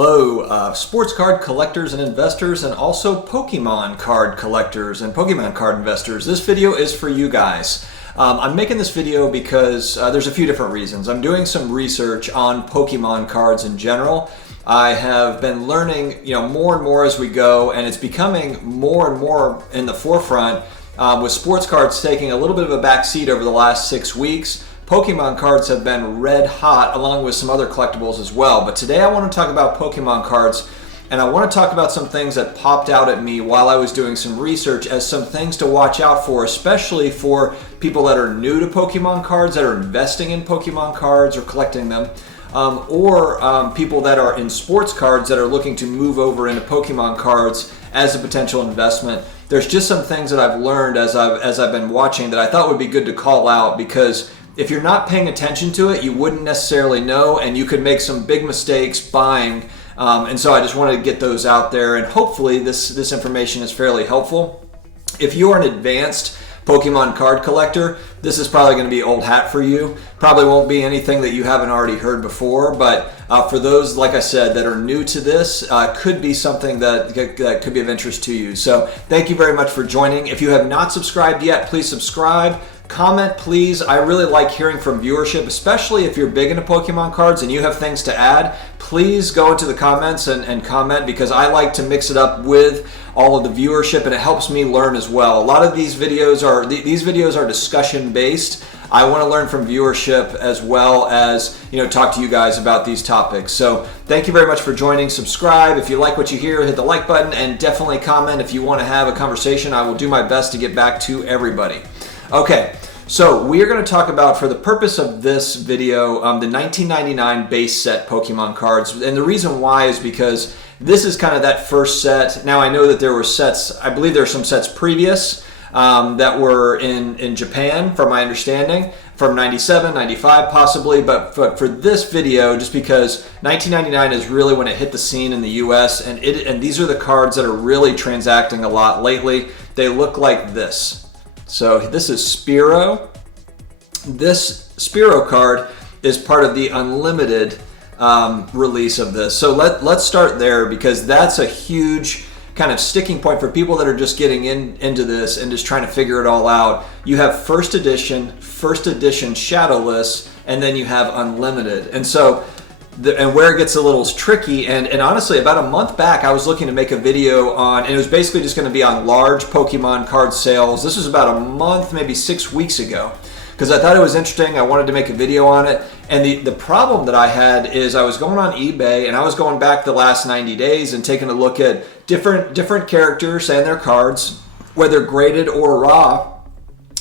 Hello, sports card collectors and investors, and also Pokemon card collectors and Pokemon card investors. This video is for you guys. I'm making this video because there's a few different reasons. I'm doing some research on Pokemon cards in general. I have been learning, more and more as we go, and it's becoming more and more in the forefront with sports cards taking a little bit of a backseat over the last 6 weeks. Pokemon cards have been red hot along with some other collectibles as well. But today I want to talk about Pokemon cards, and I want to talk about some things that popped out at me while I was doing some research as some things to watch out for, especially for people that are new to Pokemon cards, that are investing in Pokemon cards or collecting them, or people that are in sports cards that are looking to move over into Pokemon cards as a potential investment. There's just some things that I've learned as I've been watching that I thought would be good to call out, because if you're not paying attention to it, you wouldn't necessarily know, and you could make some big mistakes buying. And so I just wanted to get those out there, and hopefully this information is fairly helpful. If you are an advanced Pokemon card collector, this is probably going to be old hat for you. Probably won't be anything that you haven't already heard before, but for those, like I said, that are new to this, could be something that could be of interest to you. So thank you very much for joining. If you have not subscribed yet, please subscribe. Comment, please. I really like hearing from viewership, especially if you're big into Pokemon cards and you have things to add. Please go into the comments and comment, because I like to mix it up with all of the viewership, and it helps me learn as well. A lot of these videos are discussion based. I want to learn from viewership as well as talk to you guys about these topics. So thank you very much for joining. Subscribe if you like what you hear. Hit the like button, and definitely comment if you want to have a conversation. I will do my best to get back to everybody. Okay, so we are going to talk about, for the purpose of this video, the 1999 base set Pokemon cards. And the reason why is because this is kind of that first set. Now, I know that there were sets, I believe there are some sets previous that were in Japan, from my understanding, from 97, 95 possibly. But for this video, just because 1999 is really when it hit the scene in the US, and these are the cards that are really transacting a lot lately. They look like this. So this is Spiro. This Spiro card is part of the Unlimited release of this. So let's start there, because that's a huge kind of sticking point for people that are just getting into this and just trying to figure it all out. You have first edition Shadowless, and then you have Unlimited. And so and where it gets a little tricky, and honestly, about a month back, I was looking to make a video on, and it was basically just going to be on large Pokemon card sales. This was about a month, maybe 6 weeks ago, because I thought it was interesting. I wanted to make a video on it. And the problem that I had is I was going on eBay, and I was going back the last 90 days and taking a look at different characters and their cards, whether graded or raw.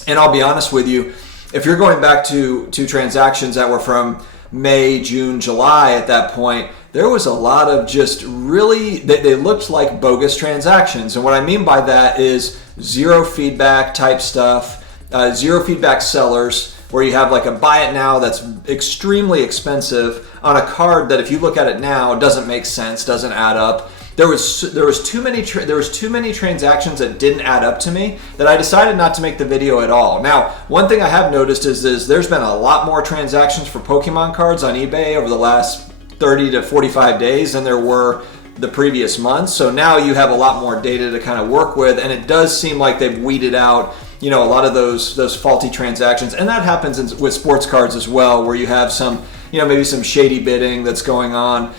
And I'll be honest with you, if you're going back to transactions that were from May, June, July, at that point, there was a lot of just really, they looked like bogus transactions. And what I mean by that is zero feedback type stuff, zero feedback sellers, where you have like a buy it now that's extremely expensive on a card that, if you look at it now, doesn't make sense, doesn't add up. There was too many transactions that didn't add up to me, that I decided not to make the video at all. Now, one thing I have noticed is there's been a lot more transactions for Pokemon cards on eBay over the last 30 to 45 days than there were the previous months. So now you have a lot more data to kind of work with, and it does seem like they've weeded out a lot of those faulty transactions. And that happens with sports cards as well, where you have some maybe some shady bidding that's going on,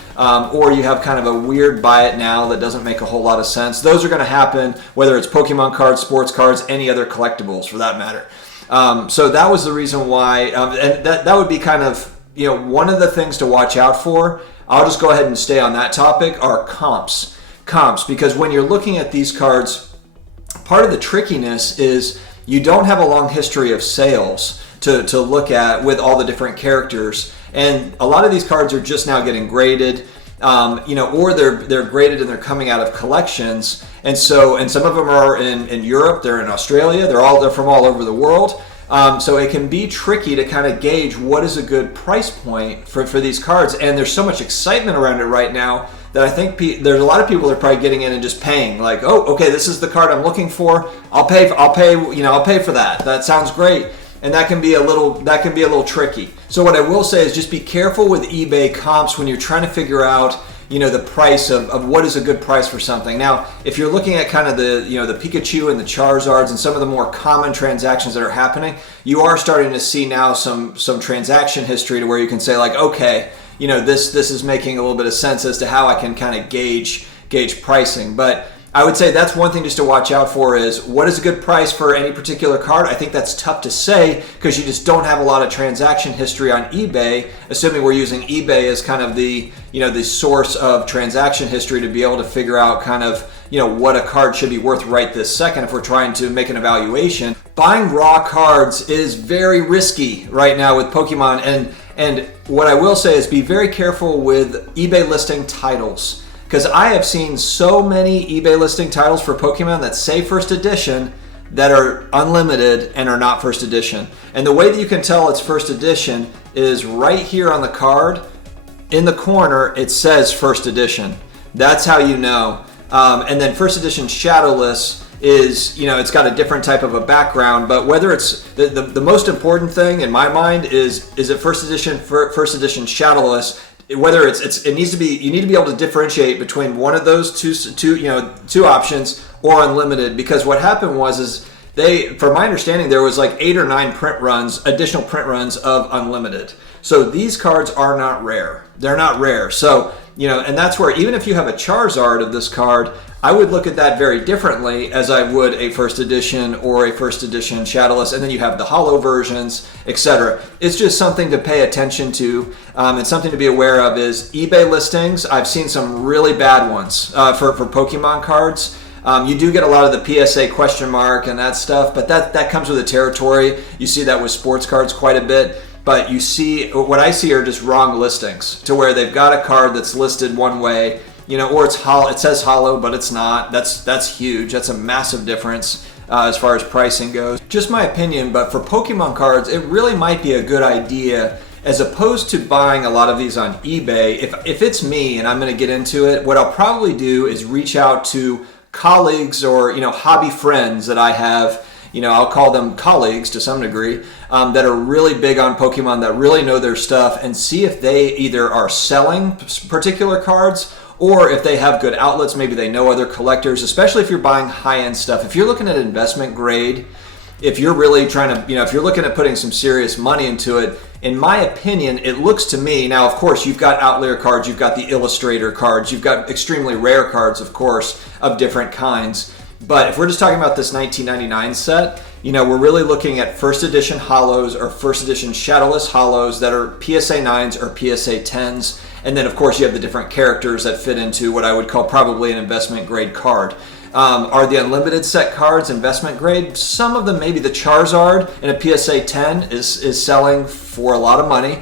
or you have kind of a weird buy it now that doesn't make a whole lot of sense. Those are going to happen whether it's Pokemon cards, sports cards, any other collectibles for that matter. So that was the reason why, and that would be kind of one of the things to watch out for. I'll just go ahead and stay on that topic, are comps, because when you're looking at these cards, part of the trickiness is you don't have a long history of sales to look at with all the different characters. And a lot of these cards are just now getting graded, or they're graded and they're coming out of collections. And some of them are in Europe, they're in Australia, they're from all over the world. So it can be tricky to kind of gauge what is a good price point for these cards. And there's so much excitement around it right now that I think there's a lot of people that are probably getting in and just paying, like, oh, okay, this is the card I'm looking for. I'll pay for that. That sounds great. And that can be a little tricky. So what I will say is just be careful with eBay comps when you're trying to figure out the price of what is a good price for something. Now, if you're looking at kind of the the Pikachu and the Charizards and some of the more common transactions that are happening, you are starting to see now some transaction history to where you can say like, okay, this is making a little bit of sense as to how I can kind of gauge pricing. But I would say that's one thing just to watch out for is what is a good price for any particular card. I think that's tough to say because you just don't have a lot of transaction history on eBay, assuming we're using eBay as kind of the the source of transaction history to be able to figure out kind of what a card should be worth right this second if we're trying to make an evaluation. Buying raw cards is very risky right now with Pokemon, and what I will say is be very careful with eBay listing titles. Because I have seen so many eBay listing titles for Pokemon that say first edition that are unlimited and are not first edition. And the way that you can tell it's first edition is right here on the card. In the corner, it says first edition. That's how you know. And then first edition shadowless is, it's got a different type of a background, but whether it's the most important thing in my mind is it first edition shadowless. Whether it needs to be, you need to be able to differentiate between one of those two options or unlimited, because what happened was from my understanding, there was like 8 or 9 additional print runs of unlimited. So these cards are not rare. They're not rare. So, and that's where even if you have a Charizard of this card, I would look at that very differently as I would a first edition or a first edition shadowless, and then you have the holo versions, etc. It's just something to pay attention to, and something to be aware of is eBay listings. I've seen some really bad ones for Pokemon cards. You do get a lot of the PSA question mark and that stuff, but that comes with the territory. You see that with sports cards quite a bit. But you see, what I see are just wrong listings to where they've got a card that's listed one way, or it's hollow. It says hollow, but it's not. That's huge. That's a massive difference as far as pricing goes. Just my opinion, but for Pokemon cards, it really might be a good idea as opposed to buying a lot of these on eBay. If it's me and I'm going to get into it, what I'll probably do is reach out to colleagues or hobby friends that I have. I'll call them colleagues to some degree, that are really big on Pokemon, that really know their stuff, and see if they either are selling particular cards or if they have good outlets. Maybe they know other collectors, especially if you're buying high-end stuff. If you're looking at investment grade, if you're really trying to, if you're looking at putting some serious money into it, in my opinion, it looks to me, now of course you've got outlier cards, you've got the illustrator cards, you've got extremely rare cards, of course, of different kinds. But if we're just talking about this 1999 set, we're really looking at first edition holos or first edition shadowless holos that are PSA 9s or PSA 10s. And then of course you have the different characters that fit into what I would call probably an investment grade card. Are the unlimited set cards investment grade? Some of them, maybe the Charizard in a PSA 10 is selling for a lot of money.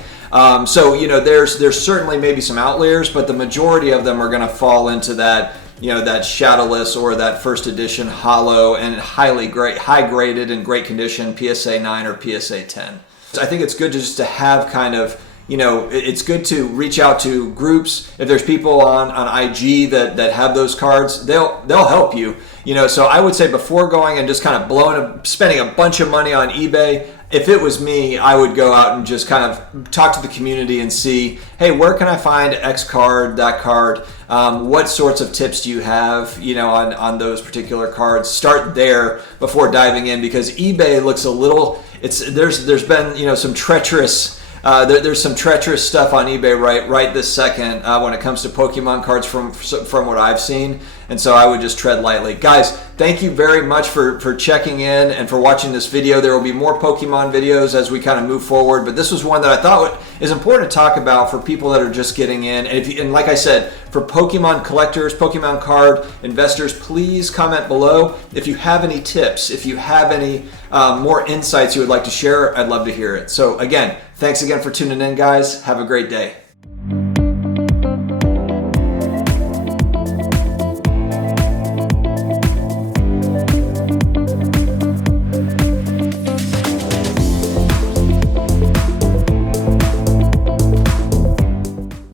So there's certainly maybe some outliers, but the majority of them are going to fall into that that shadowless or that first edition holo and high graded and great condition PSA 9 or PSA 10. So I think it's good just to have kind of, it's good to reach out to groups. If there's people on IG that have those cards, they'll help you. So I would say before going and just kind of spending a bunch of money on eBay, if it was me, I would go out and just kind of talk to the community and see, hey, where can I find X card, that card? What sorts of tips do you have, on those particular cards? Start there before diving in, because eBay looks a little. There's been some treacherous. There's some treacherous stuff on eBay right this second when it comes to Pokemon cards from what I've seen, and so I would just tread lightly. Guys, thank you very much for checking in and for watching this video. There will be more Pokemon videos as we kind of move forward, but this was one that I thought is important to talk about for people that are just getting in. And like I said, for Pokemon collectors, Pokemon card investors, please comment below if you have any tips, if you have any more insights you would like to share. I'd love to hear it. So again, thanks again for tuning in, guys. Have a great day.